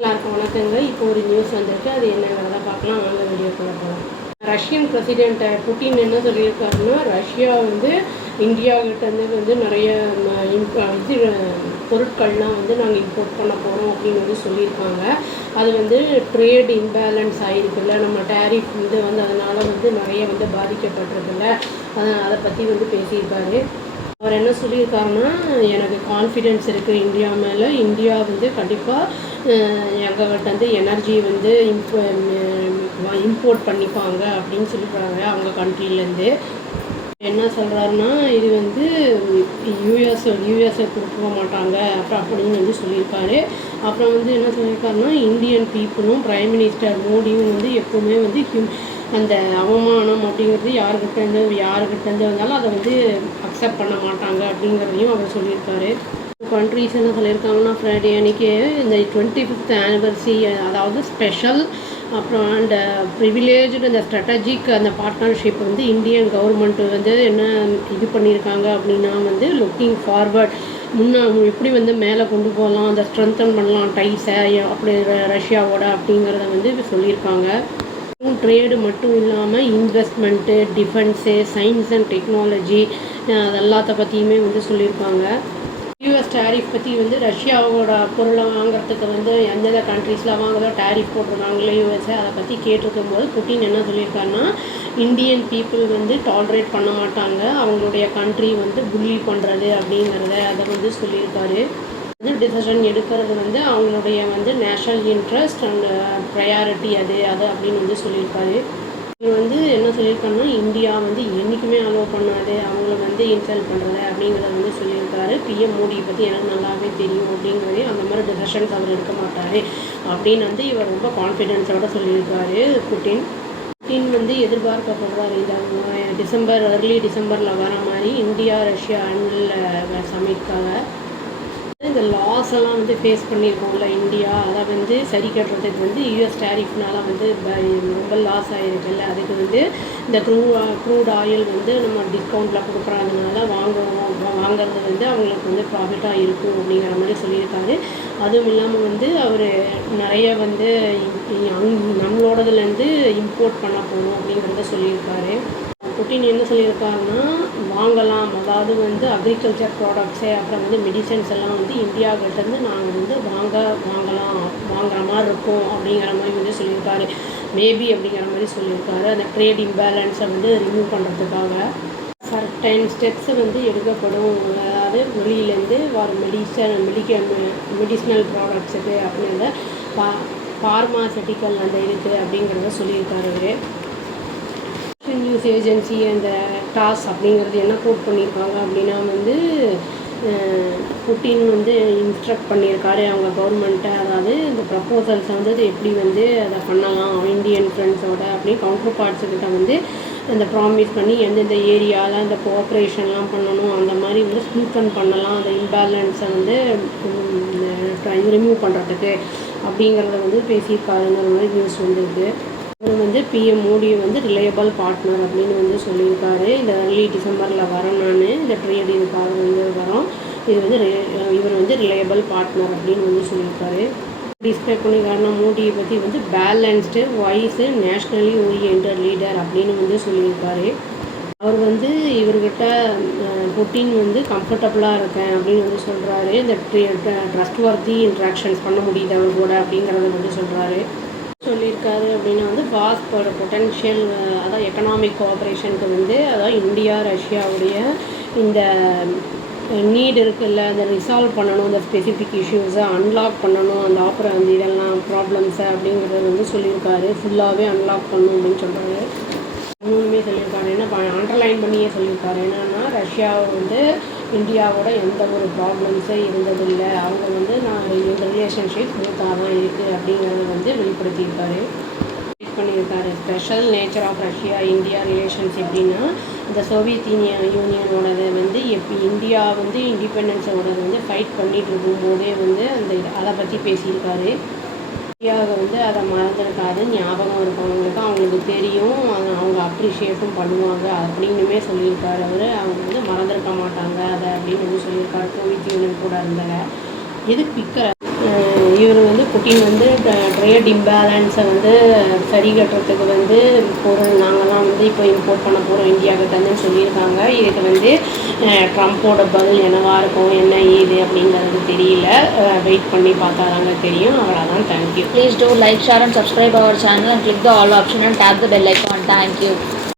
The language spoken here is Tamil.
எல்லாருக்கும் வணக்கங்க. இப்போ ஒரு நியூஸ் வந்திருக்கு. அது என்னங்கிறத பார்க்கலாம். வாங்க வீடியோக்குள்ள போகலாம். ரஷ்யன் பிரசிடென்ட் புட்டின் என்ன சொல்லியிருக்காருன்னா, ரஷ்யா இந்தியாவிட்டேருந்து நிறைய இது பொருட்கள்லாம் நாங்கள் இம்போர்ட் பண்ண போகிறோம் அப்படின்னு சொல்லியிருக்காங்க. அது ட்ரேட் இம்பேலன்ஸ் ஆகிருக்குல்ல, நம்ம டேரிஃப் அதனால் நிறைய பாதிக்கப்பட்டிருக்குல்ல, அதை பற்றி பேசியிருக்காரு. அவர் என்ன சொல்லியிருக்காருன்னா, எனக்கு கான்ஃபிடென்ஸ் இருக்குது இந்தியா மேலே. இந்தியா கண்டிப்பாக எங்கள்கிட்ட எனர்ஜி இம்போர்ட் பண்ணிப்பாங்க அப்படின்னு சொல்லியிருக்காங்க அவங்க கண்ட்ரிலேருந்து. என்ன சொல்கிறாருன்னா, இது யூஎஸ்ஐ கொடுக்க மாட்டாங்க அப்படின்னு சொல்லியிருக்காரு. அப்புறம் என்ன சொல்லியிருக்காருன்னா, இந்தியன் பீப்புளும் பிரைம் மினிஸ்டர் மோடியும் எப்போவுமே அந்த அவமானம் அப்படிங்கிறது யாருக்கிட்டேருந்து வந்தாலும் அதை அக்செப்ட் பண்ண மாட்டாங்க அப்படிங்கிறதையும் அவர் சொல்லியிருக்காரு. கண்ட்ரிஸ் என்ன சொல்லியிருக்காங்கன்னா, ஃப்ரைடே அன்றைக்கி இந்த 25th ஆனிவர்சரி, அதாவது ஸ்பெஷல் அப்புறம் அண்ட் ப்ரிவிலேஜ்டு இந்த ஸ்ட்ராட்டஜிக் அந்த பார்ட்னர்ஷிப் இந்தியன் கவர்மெண்ட் என்ன இது பண்ணியிருக்காங்க அப்படின்னா லுக்கிங் ஃபார்வர்ட் எப்படி மேலே கொண்டு போகலாம், அதை ஸ்ட்ரென்தன் பண்ணலாம் டைஸை அப்படி ரஷ்யாவோட அப்படிங்கிறத சொல்லியிருக்காங்க. ட்ரேடு மட்டும் இல்லாமல் investment, defence, science and technology அது எல்லாத்த பற்றியுமே சொல்லியிருக்காங்க. யூஎஸ் டேரிஃப் பற்றி ரஷ்யாவோட பொருளை வாங்குறதுக்கு எந்தெந்த கண்ட்ரீஸில் வாங்குறதோ டேரிஃப் போட்டிருக்காங்களே யூஎஸ்ஏ, அதை பற்றி கேட்டிருக்கும் போது புட்டின் என்ன சொல்லியிருக்காருன்னா, இந்தியன் பீப்புள் டாலரேட் பண்ண மாட்டாங்க, அவங்களுடைய கண்ட்ரி புல்லி பண்ணுறது அப்படிங்கிறத அதை சொல்லியிருக்காரு. டிசிஷன் எடுக்கிறது அவங்களுடைய நேஷ்னல் இன்ட்ரெஸ்ட் அண்ட் ப்ரையாரிட்டி அது அப்படின்னு சொல்லியிருக்காரு. இவர் என்ன சொல்லியிருக்காருன்னா, இந்தியா என்றைக்குமே அலோவ் பண்ணாது அவங்கள இன்சல்ட் பண்ணுறது அப்படிங்கிறத சொல்லியிருக்காரு. பிஎம் மோடியை பற்றி எனக்கு நல்லாவே தெரியும் அப்படிங்கிறதே அந்த மாதிரி டிசிஷன்ஸ் அவர் எடுக்க மாட்டார் அப்படின்னு இவர் ரொம்ப கான்ஃபிடென்ஸோடு சொல்லியிருக்காரு. புட்டின் எதிர்பார்க்கப்படுறாரு இந்த early டிசம்பரில் வர மாதிரி இந்தியா ரஷ்யா அண்ட் சமிட்காக. இந்த லாஸ் எல்லாம் ஃபேஸ் பண்ணியிருக்கோம்ல இந்தியா, அதை சரி கட்டுறதுக்கு யூஎஸ் டேரிஃப்னால ரொம்ப லாஸ் ஆகிருக்குல்ல, அதுக்கு இந்த க்ரூட் ஆயில் நம்ம டிஸ்கவுண்ட்டில் கொடுக்குறதுனால வாங்குறது அவங்களுக்கு ப்ராஃபிட்டாக இருக்கும் அப்படிங்கிற மாதிரி சொல்லியிருக்காரு. அதுவும் இல்லாமல் அவர் நிறைய நம்மளோடதுலேருந்து இம்போர்ட் பண்ண போகணும் அப்படிங்கிறத சொல்லியிருக்காரு. புட்டின் என்ன சொல்லியிருக்காருன்னா, வாங்கலாம், அதாவது அக்ரிகல்ச்சர் ப்ராடக்ட்ஸு அப்புறம் மெடிசன்ஸ் எல்லாம் இந்தியாவிட்டேருந்து நாங்கள் வாங்குற மாதிரி இருக்கும் அப்படிங்கிற மாதிரி சொல்லியிருக்காரு. மேபி அப்படிங்கிற மாதிரி சொல்லியிருக்காரு. அந்த ட்ரேட் இம்பேலன்ஸை ரிமூவ் பண்ணுறதுக்காக சர்டைன் ஸ்டெப்ஸ் எடுக்கப்படும், அதாவது வெளியிலேருந்து வர மெடிசினல் ப்ராடக்ட்ஸுக்கு அப்படின்னு ஃபார்மாசூட்டிக்கல் அந்த இருக்குது அப்படிங்கிறத சொல்லியிருக்காரு. நியூஸ் ஏஜென்சி அந்த டாஸ் அப்படிங்கிறது என்ன கோட் பண்ணியிருக்காங்க அப்படின்னா புட்டின் இன்ஸ்ட்ரக்ட் பண்ணியிருக்காரு அவங்க கவர்மெண்ட்டை, அதாவது இந்த ப்ரப்போசல்ஸை எப்படி அதை பண்ணலாம் இந்தியன் ஃப்ரெண்ட்ஸோட அப்படின்னு கவுண்டர் பார்ட்ஸுக்கிட்ட அந்த ப்ராமிஸ் பண்ணி எந்தெந்த ஏரியாவில் அந்த கோஆப்ரேஷன்லாம் பண்ணணும், அந்த மாதிரி ஸ்மூத்தன் பண்ணலாம், அந்த இம்பேலன்ஸை ரிமூவ் பண்ணுறதுக்கு அப்படிங்கிறத பேசியிருக்காருங்கிற மாதிரி நியூஸ் வந்துருக்கு. அவர் பிஎம் மோடியை ரிலையபிள் பார்ட்னர் அப்படின்னு சொல்லியிருக்காரு. இந்த early டிசம்பரில் வரேன் நான் இந்த ட்ரேட் இதுக்காக வரோம், இது இவர் ரிலையபிள் பார்ட்னர் அப்படின்னு சொல்லியிருக்காரு. டிஸ்பிளே பண்ணியிருக்காருன்னா, மோடியை பற்றி balanced voice nationally oriented leader அப்படின்னு சொல்லியிருக்காரு. அவர் இவர்கிட்ட புட்டின் கம்ஃபர்டபுளாக இருக்கேன் அப்படின்னு சொல்கிறாரு. இந்த ட்ரஸ்ட்வர்த்தி இன்ட்ராக்ஷன்ஸ் பண்ண முடியுது அவர் கூட அப்படிங்கிறத சொல்கிறாரு. சொல்லியிருக்காரு அப்படின்னா ஃபாஸ்ட் பொட்டன்ஷியல், அதாவது எக்கனாமிக் கோஆப்ரேஷனுக்கு அதாவது இந்தியா ரஷ்யாவுடைய இந்த நீட் இருக்குல்ல, அதை ரிசால்வ் பண்ணணும், அந்த ஸ்பெசிஃபிக் இஷ்யூஸை அன்லாக் பண்ணணும், அந்த இதெல்லாம் ப்ராப்ளம்ஸை அப்படிங்கிறத சொல்லியிருக்காரு. ஃபுல்லாகவே அன்லாக் பண்ணணும் அப்படின்னு சொல்கிறாரு. இன்னொன்றுமே சொல்லியிருக்காரு, என்ன அண்டர்லைன் பண்ணியே சொல்லியிருக்காரு, என்னென்னா ரஷ்யாவை இந்தியாவோட எந்த ஒரு ப்ராப்ளம்ஸே இருந்ததில்லை, அவங்க நான் இந்த ரிலேஷன்ஷிப் ஸ்மூத்தாக தான் இருக்குது அப்படிங்கிறத வெளிப்படுத்தியிருக்காரு. பண்ணியிருக்காரு. Special nature of Russia India relations எப்படின்னா, இந்த சோவியத் யூனியனோடது இந்தியா இண்டிபெண்டன்ஸோட ஃபைட் பண்ணிகிட்டு இருக்கும்போதே அதை பற்றி பேசியிருக்காரு. இந்தியாவை அதை மறந்துருக்காது, ஞாபகம் இருக்கவங்களுக்கு அவங்களுக்கு தெரியும், அவங்க அப்ரிஷியேட்டும் பண்ணுவாங்க அப்படின்னுமே சொல்லியிருக்காரு. அவங்க மறந்துருக்க மாட்டாங்க அதை அப்படின்னு சொல்லியிருக்காரு. சோவியத் யூனியன் கூட இருந்தவங்க எதுக்கு இவர் வந்து புட்டின் வந்து ட்ரேட் இம்பேலன்ஸை வந்து சரி கட்டுறதுக்கு வந்து பொருள் நாங்கள்லாம் வந்து இப்போ இம்போர்ட் பண்ண போகிறோம் இந்தியாவுக்கிட்டன்னு சொல்லியிருக்காங்க. இதுக்கு வந்து ட்ரம்ப்போட பதில் என்னவாக இருக்கும், என்ன ஏது அப்படிங்கிறது தெரியல. வெயிட் பண்ணி பார்த்தாதாங்க தெரியும். அவ்வளோதான். Thank you. Please do like, share and subscribe our channel and click the all option and tap the bell icon. Thank you.